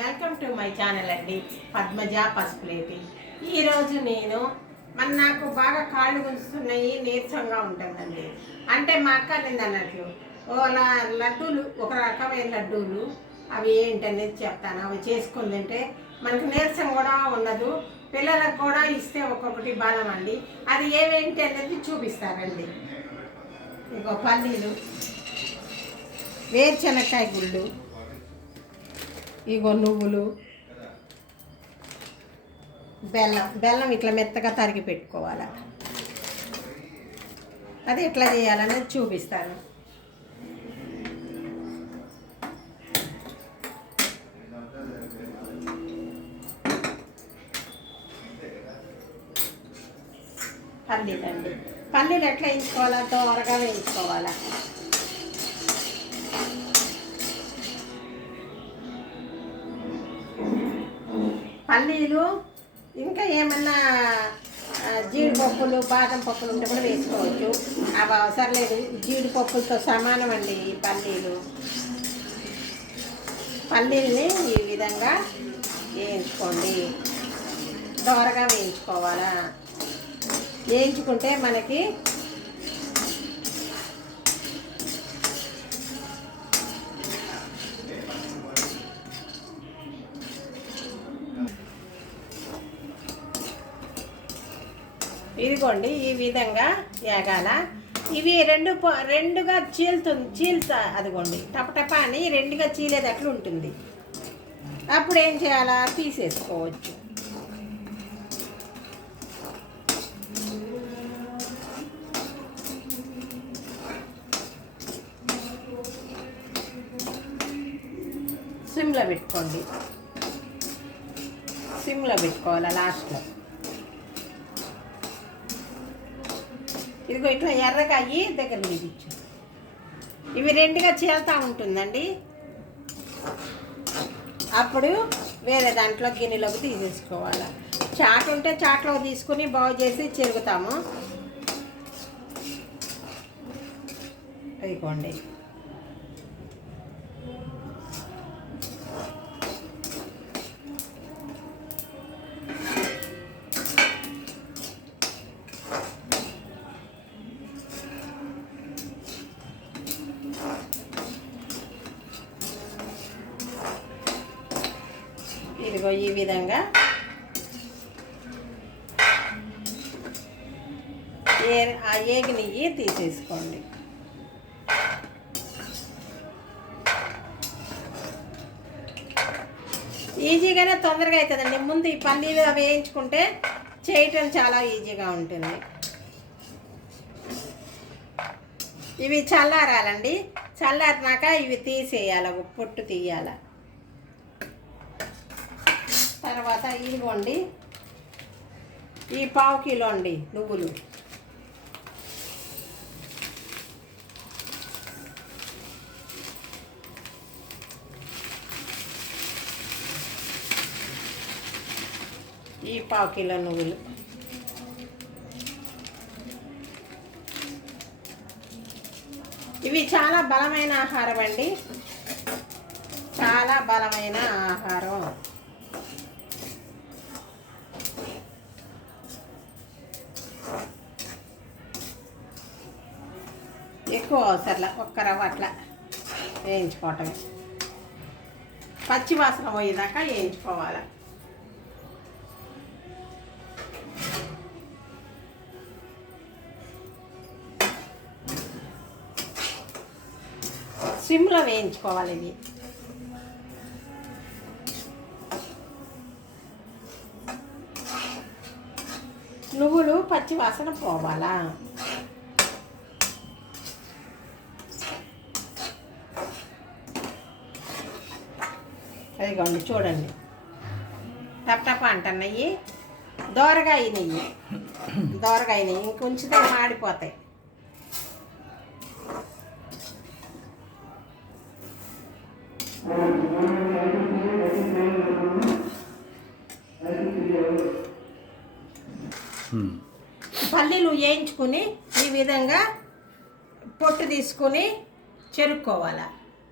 Welcome to my channel అండి, పద్మజ పసుపులేటి. ఈరోజు నేను నాకు బాగా కాళ్ళు గుంజుతున్నాయి, నీరసంగా ఉంటుందండి. అంటే మా అక్క నింది అన్నట్లు లడ్డూలు, ఒక రకమైన లడ్డూలు, అవి ఏంటనేది చెప్తాను. అవి చేసుకుని తింటే మనకు నీరసం కూడా ఉండదు, పిల్లలకు కూడా ఇస్తే ఒక్కొక్కటి బలం అండి. అది ఏమేంటి అనేది చూపిస్తారండి. ఇగో పల్లీలు, వేరుశనక్కాయ గుళ్ళు, ఇగో నువ్వులు, బెల్లం ఇట్లా మెత్తగా తరిగి పెట్టుకోవాలి. అది ఎట్లా చేయాలనేది చూపిస్తాను. పల్లీలండి, పల్లీలు ఎట్లా వేయించుకోవాలా? దోరగా వేయించుకోవాలా. పల్లీలు ఇంకా ఏమన్నా జీడిపప్పులు, బాదం పప్పులు ఉంటే కూడా వేసుకోవచ్చు. అవి అవసరం లేదు, జీడిపప్పులతో సమానం అండి ఈ పల్లీలు. పల్లీల్ని ఈ విధంగా వేయించుకోండి, దోరగా వేయించుకోవాలా. వేయించుకుంటే మనకి ఇదిగోండి ఈ విధంగా వేగాల. ఇవి రెండుగా చీల్తా అదిగోండి, టపటప అని రెండుగా చీలేది అట్లా ఉంటుంది. అప్పుడు ఏం చేయాలా? తీసేసుకోవచ్చు. సిమ్లో పెట్టుకోండి, సిమ్లో పెట్టుకోవాలా లాస్ట్లో. ఇదిగో ఇట్లా ఎర్రగా అయ్యి దగ్గర తీపిచ్చు. ఇవి రెండుగా చీలుతూ ఉంటుందండి. అప్పుడు వేరే దాంట్లో గిన్నెలోకి తీసేసుకోవాలి. చాట్ ఉంటే చాట్లో తీసుకుని బాగు చేసి చెరుగుతాము. ఇదిగోండి, ఇదిగో ఈ విధంగా ఆ ఏగి నెయ్యి తీసేసుకోండి. ఈజీగానే తొందరగా అవుతుందండి. ముందు ఈ పల్లీలు అవి వేయించుకుంటే చేయటం చాలా ఈజీగా ఉంటుంది. ఇవి చల్లారాలండి. చల్లారినాక ఇవి తీసేయాలి, పొట్టు తీయాలి. తర్వాత ఇదిగోండి ఈ పావు కిలో అండి నువ్వులు. ఈ పావు కిలో నువ్వులు. ఇవి చాలా బలమైన ఆహారం అండి, చాలా బలమైన ఆహారం. ఎక్కువ అవసరంలా, ఒక్క రవ్వ అట్లా వేయించుకోవటమే. పచ్చి వాసన పోయేదాకా వేయించుకోవాలి. సిమ్లో వేయించుకోవాలి. ఇది నువ్వులు పచ్చి వాసన పోవాలా. అదిగోండి చూడండి, టప్ అంటున్నాయి. దోరగా అయినాయి, దోరగా అయినాయి. ఇంకొంచితే మాడిపోతాయి. పల్లీలు వేయించుకుని ఈ విధంగా పొట్టు తీసుకుని చెరుక్కోవాలి.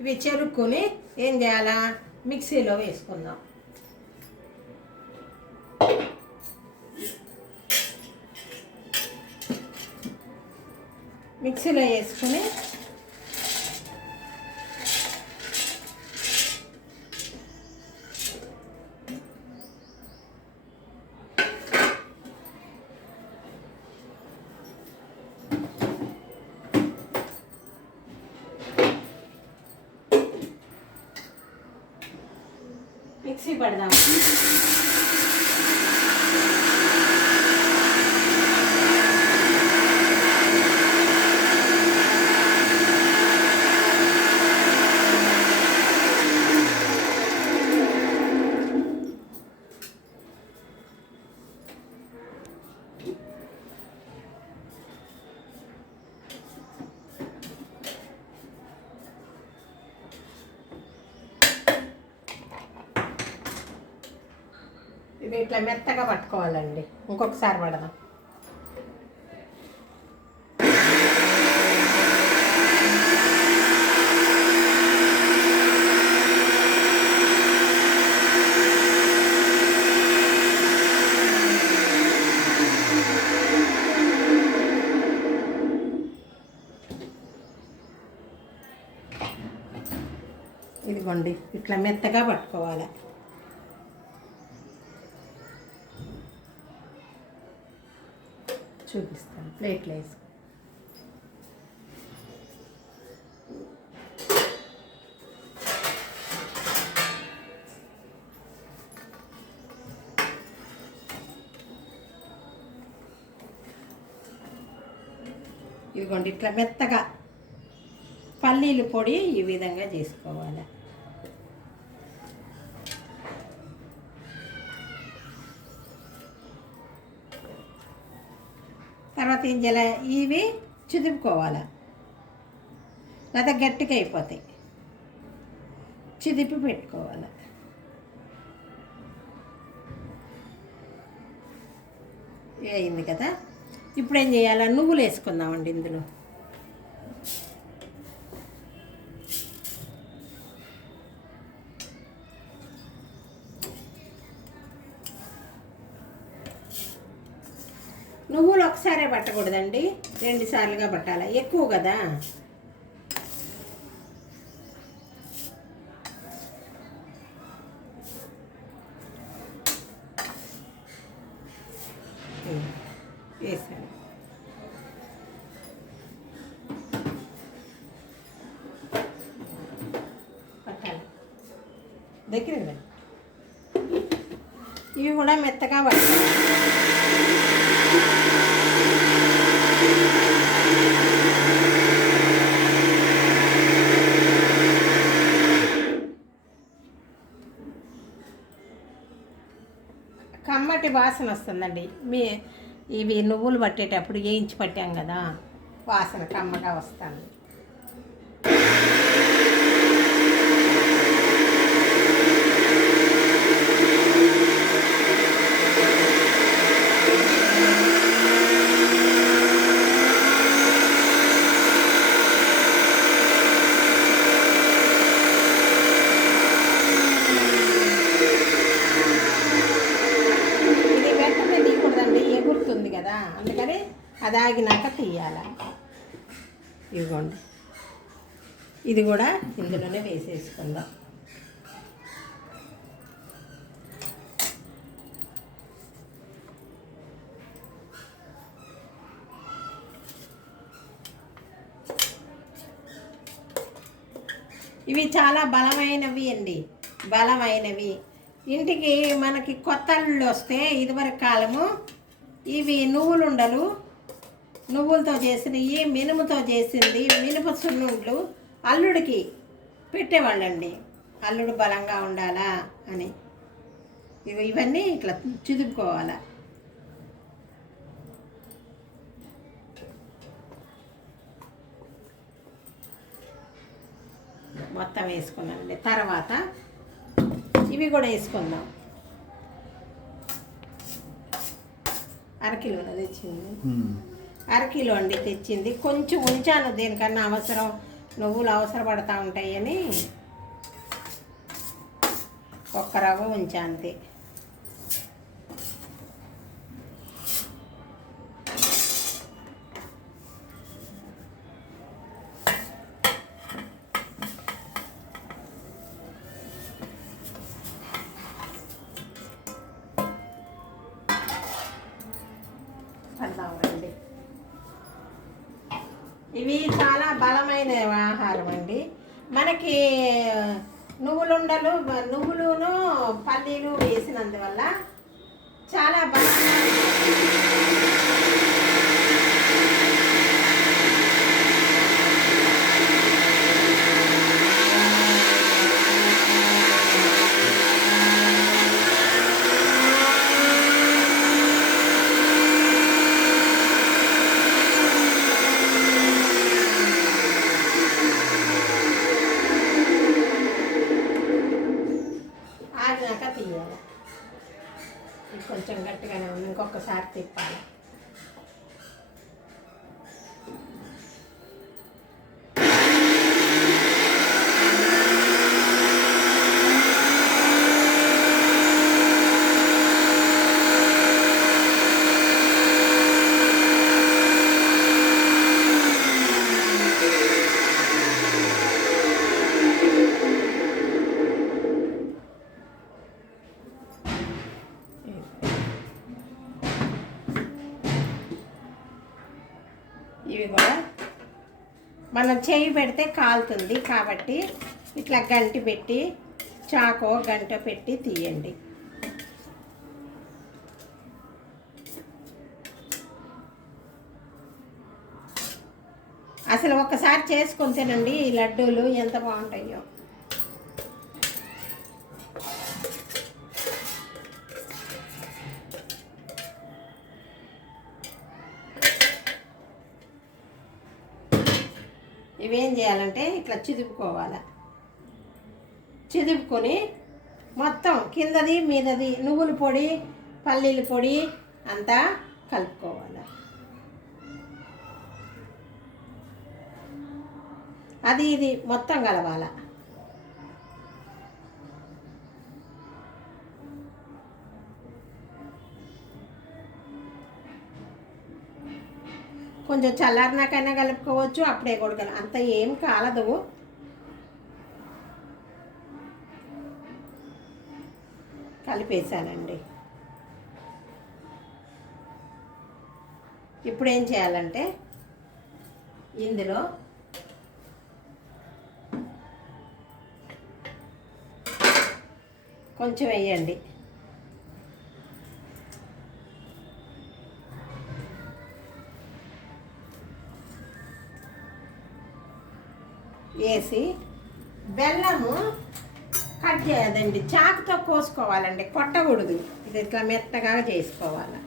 ఇవి చెరుక్కొని ఏం చేయాలా, మిక్సీలో వేసుకుందాం. మిక్సీలో వేసుకొని మిక్సీ పడదాం. ఇది ఇట్లా మెత్తగా పట్టుకోవాలండి. ఇంకొకసారి పడదాం. ఇదిగోండి ఇట్లా మెత్తగా పట్టుకోవాలి. చూపిస్తాను, ప్లేట్లో వేసి. ఇదిగోండి ఇట్లా మెత్తగా పల్లీలు పొడి ఈ విధంగా చేసుకోవాలి. తర్వాత ఏం చేయాలి, ఇవి చిదుపుకోవాలి, లేదా గట్టిగా అయిపోతాయి. చిదిపి పెట్టుకోవాలి. అయింది కదా. ఇప్పుడు ఏం చేయాలి, నువ్వులు వేసుకుందామండి ఇందులో. నువ్వులు ఒకసారే పట్టకూడదండి, 2 సార్లుగా పట్టాలి, ఎక్కువ కదా. వేసాను. పట్టాలి దగ్గర. ఇవి కూడా మెత్తగా పట్టాలి. కమ్మటి వాసన వస్తుందండి. ఇవి నువ్వులు పట్టేటప్పుడు వేయించి పట్టాం కదా, వాసన కమ్మగా వస్తుంది. కదా, అందుకని అది ఆగినాక తీయాలి. ఇదిగోండి, ఇది కూడా ఇందులోనే వేసేసుకుందాం. ఇవి చాలా బలమైనవి అండి, బలమైనవి. ఇంటికి మనకి కొత్త అల్లుళ్ళు వస్తే ఇదివరకు కాలము ఇవి నువ్వులుండలు, నువ్వులతో చేసినవి, మినుముతో చేసింది, మినుపు సున్నుండ్లు అల్లుడికి పెట్టేవాళ్ళండి, అల్లుడు బలంగా ఉండాలా అని. ఇవన్నీ ఇట్లా చిదుపుకోవాలి. మొత్తం వేసుకున్నానండి. తర్వాత ఇవి కూడా వేసుకుందాం. అరకిలో తెచ్చింది, అరకిలో అండి తెచ్చింది. కొంచెం ఉంచాను, దేనికన్నా అవసరం నువ్వులు అవసరపడతా ఉంటాయని ఒక్క రవ్వ ఉంచా అంతే. పడదామండి. ఇవి చాలా బలమైన ఆహారం అండి. మనకి నువ్వులును పల్లీలు వేసినందువల్ల చాలా బలంగా తీయాలి. కొంచెం గట్టిగానే ఉంది, ఇంకొకసారి తిప్పాలి. ఇవి కూడా మనం చేయి పెడితే కాలుతుంది కాబట్టి ఇట్లా గంటి పెట్టి చాకో గంట పెట్టి తీయండి. అసలు ఒక్కసారి చేసుకొని తినండి, ఈ లడ్డూలు ఎంత బాగుంటాయో. ఇవేం చేయాలంటే ఇట్లా చిదుపుకోవాలి. చిదుపుకొని మొత్తం కిందది మీదది నువ్వుల పొడి పల్లీల పొడి అంతా కలుపుకోవాలి. అది ఇది మొత్తం కలవాలి. కొంచెం చల్లారినాకైనా కలుపుకోవచ్చు, అప్పుడే కూడా అంత ఏం కాలదు. కలిపేసానండి. ఇప్పుడు ఏం చేయాలంటే ఇందులో కొంచెం వేయండి. వేసి బెల్లము కట్ చేయదండి, చాకుతో కోసుకోవాలండి, కొట్టకూడదు. ఇది ఇట్లా మెత్తగా చేసుకోవాలి.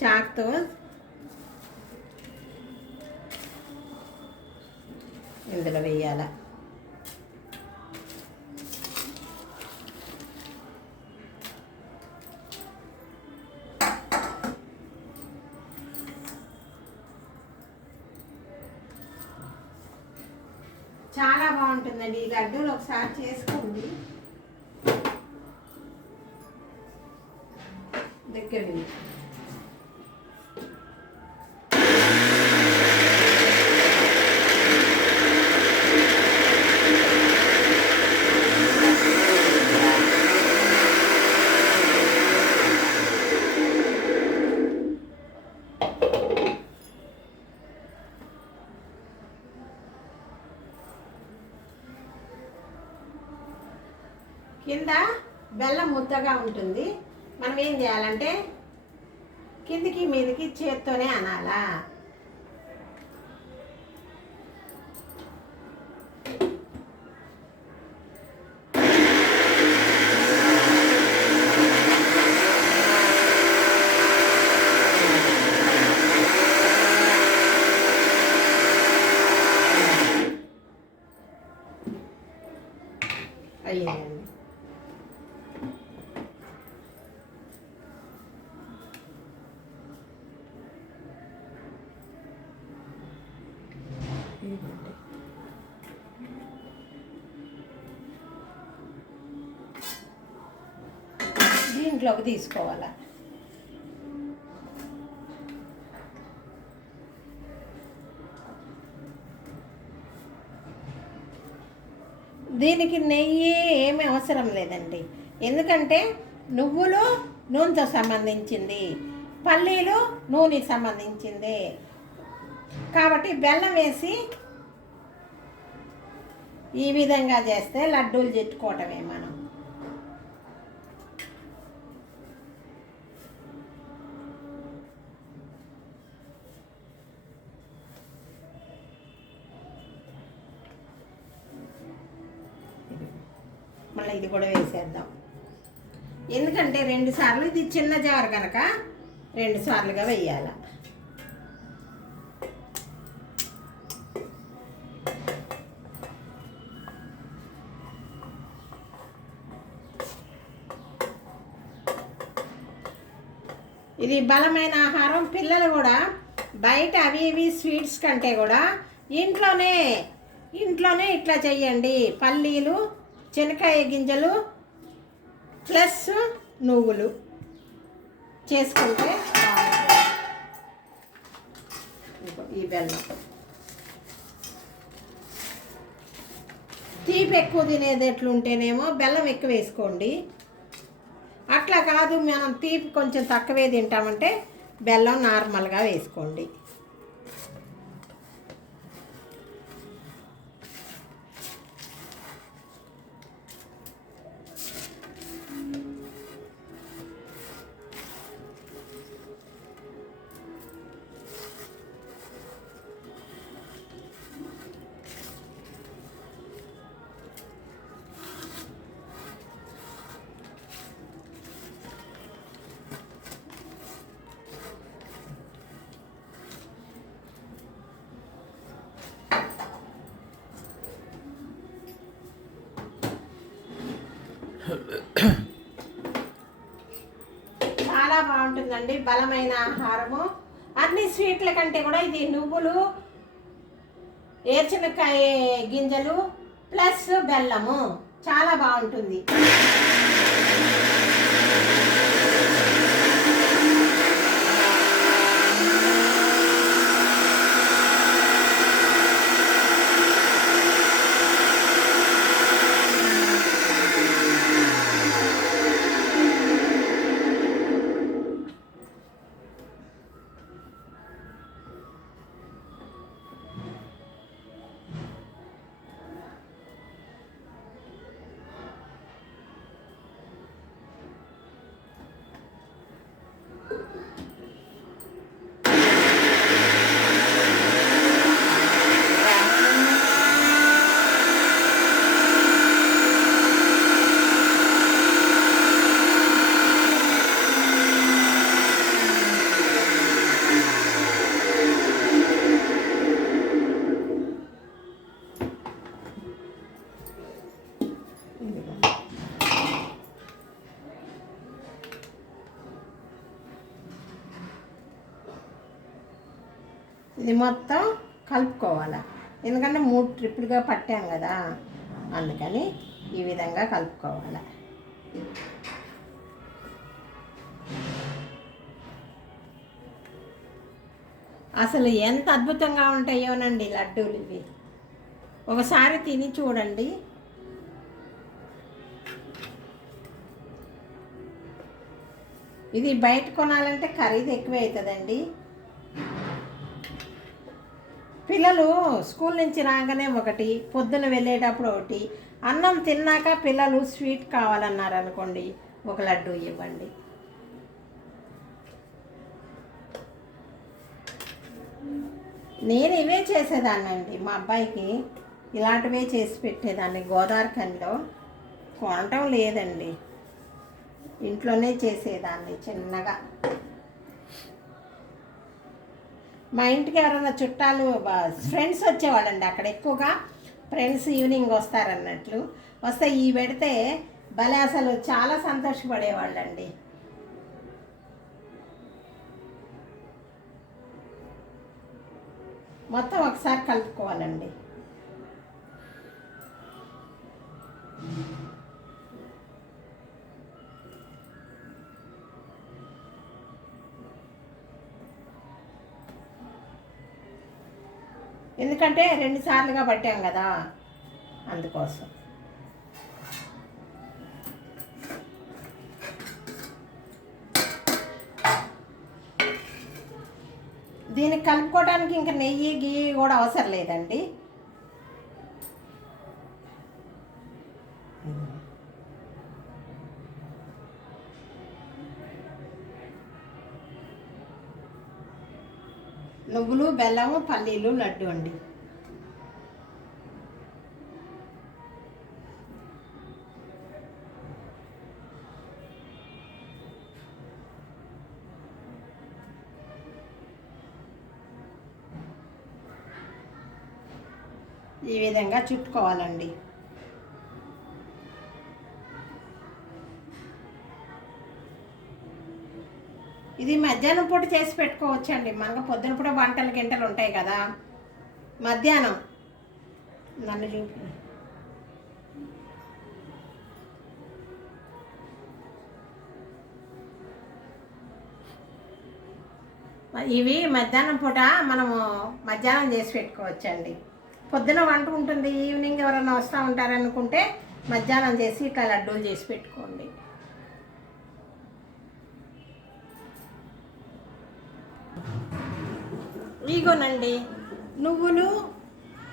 చాకుతో ఇందులో వేయాల. చాలా బాగుంటుందండి ఈ లడ్డూలు, ఒకసారి చేసుకోండి. దగ్గర కింద బెల్లం ముద్దగా ఉంటుంది. మనం ఏం చేయాలంటే కిందికి మీదకి చేత్తోనే అనాలా. అయ్యిందండి. దీంట్లోకి తీసుకోవాలి. దీనికి నెయ్యి ఏమీ అవసరం లేదండి, ఎందుకంటే నువ్వులు నూనెతో సంబంధించింది, పల్లీలు నూనెకి సంబంధించింది కాబట్టి బెల్లం వేసి ఈ విధంగా చేస్తే లడ్డూలు చుట్టుకోవటమే మనం. మళ్ళీ ఇది కూడా వేసేద్దాం, ఎందుకంటే 2 సార్లు, ఇది చిన్న జారు కనుక 2 సార్లుగా వేయాలి. ఇది బలమైన ఆహారం. పిల్లలు కూడా బయట అవి ఇవి స్వీట్స్ కంటే కూడా ఇంట్లోనే ఇట్లా చెయ్యండి. పల్లీలు, శనక్కాయ గింజలు ప్లస్ నువ్వులు చేసుకుంటే ఈ బెల్లం. తీపి ఎక్కువ తినేది ఎట్లుంటేనేమో బెల్లం ఎక్కువ వేసుకోండి. అట్లా కాదు, మనం తీపి కొంచెం తక్కువే తింటామంటే బెల్లం నార్మల్గా వేసుకోండి. చాలా బాగుంటుందండి, బలమైన ఆహారము. అన్ని స్వీట్ల కంటే కూడా ఇది నువ్వులు, ఏరుశనక్కాయ గింజలు ప్లస్ బెల్లము చాలా బాగుంటుంది. ఇది మొత్తం కలుపుకోవాలి, ఎందుకంటే 3 ట్రిప్పులుగా పట్టాం కదా, అందుకని ఈ విధంగా కలుపుకోవాలి. అసలు ఎంత అద్భుతంగా ఉంటాయోనండి లడ్డూలు ఇవి, ఒకసారి తిని చూడండి. ఇది బయట కొనాలంటే ఖరీదు ఎక్కువ అవుతుందండి. పిల్లలు స్కూల్ నుంచి రాగానే ఒకటి, పొద్దున వెళ్ళేటప్పుడు ఒకటి, అన్నం తిన్నాక పిల్లలు స్వీట్ కావాలన్నారనుకోండి, ఒక లడ్డు ఇవ్వండి. నేను ఇవే చేసేదాన్నండి, మా అబ్బాయికి ఇలాంటివే చేసి పెట్టేదాన్ని. గోదావరిఖనిలో కొనటం లేదండి, ఇంట్లోనే చేసేదాన్ని చిన్నగా. మా ఇంటికి ఎవరైనా చుట్టాలు ఫ్రెండ్స్ వచ్చేవాళ్ళండి, అక్కడ ఎక్కువగా ఫ్రెండ్స్ ఈవినింగ్ వస్తారన్నట్లు వస్తే ఈ పెడితే భలే అసలు చాలా సంతోషపడేవాళ్ళండి. మొత్తం ఒకసారి కలుపుకోవాలండి. ఎందుకంటే 2 సార్లుగా పట్టాం కదా, అందుకోసం. దీనికి కలుపుకోవడానికి ఇంకా నెయ్యి గీ కూడా అవసరం లేదండి. నువ్వులు, బెల్లము, పల్లీలు లడ్డు అండి. ఈ విధంగా చుట్టుకోవాలండి. ఇది మధ్యాహ్నం పూట చేసి పెట్టుకోవచ్చండి. మనకు పొద్దున పూట వంటలు గింటలు ఉంటాయి కదా, మధ్యాహ్నం నన్ను చూపి ఇవి మధ్యాహ్నం పూట మనము మధ్యాహ్నం చేసి పెట్టుకోవచ్చండి. పొద్దున వంట ఉంటుంది, ఈవినింగ్ ఎవరైనా వస్తూ ఉంటారనుకుంటే మధ్యాహ్నం చేసి ఇట్లా లడ్డూలు చేసి పెట్టుకోండి. ఇగోనండి, నువ్వులు,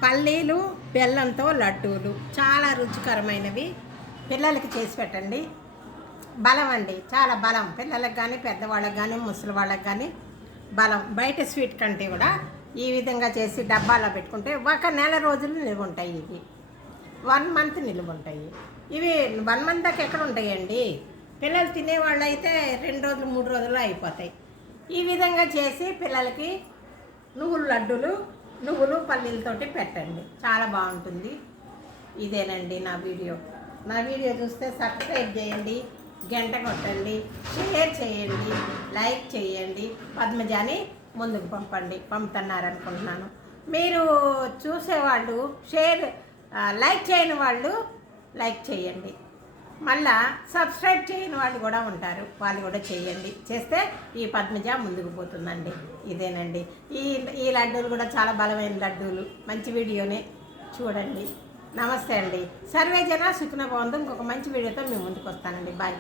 పల్లీలు, బెల్లంతో లడ్డూలు చాలా రుచికరమైనవి. పిల్లలకి చేసి పెట్టండి. బలం అండి, చాలా బలం. పిల్లలకు కానీ, పెద్దవాళ్ళకి కానీ, ముసలి వాళ్ళకి కానీ బలం. బయట స్వీట్ కంటే కూడా ఈ విధంగా చేసి డబ్బాలో పెట్టుకుంటే 1 నెల రోజులు నిల్వ ఉంటాయి. ఇవి 1 మంత్ నిల్వ ఉంటాయి. ఇవి 1 మంత్ దాకా ఎక్కడ ఉంటాయండి? పిల్లలు తినేవాళ్ళు అయితే 2 రోజులు 3 రోజుల్లో అయిపోతాయి. ఈ విధంగా చేసి పిల్లలకి నువ్వులు పల్లీలతోటి పెట్టండి, చాలా బాగుంటుంది. ఇదేనండి నా వీడియో చూస్తే సబ్స్క్రైబ్ చేయండి, గంట కొట్టండి, షేర్ చేయండి, లైక్ చేయండి. పద్మజాని ముందుకు పంపుతున్నారనుకుంటున్నాను. మీరు చూసేవాళ్ళు లైక్ చేయని వాళ్ళు లైక్ చేయండి. మళ్ళా సబ్స్క్రైబ్ చేయని వాళ్ళు కూడా ఉంటారు, వాళ్ళు కూడా చేయండి. చేస్తే ఈ పద్మజ ముందుకు పోతుందండి. ఇదేనండి, ఈ లడ్డూలు కూడా చాలా బలమైన లడ్డూలు. మంచి వీడియోనే చూడండి. నమస్తే అండి. సర్వే జన సుఖన బాగుంది. ఇంకొక మంచి వీడియోతో మేము ముందుకు వస్తానండి. బాయ్.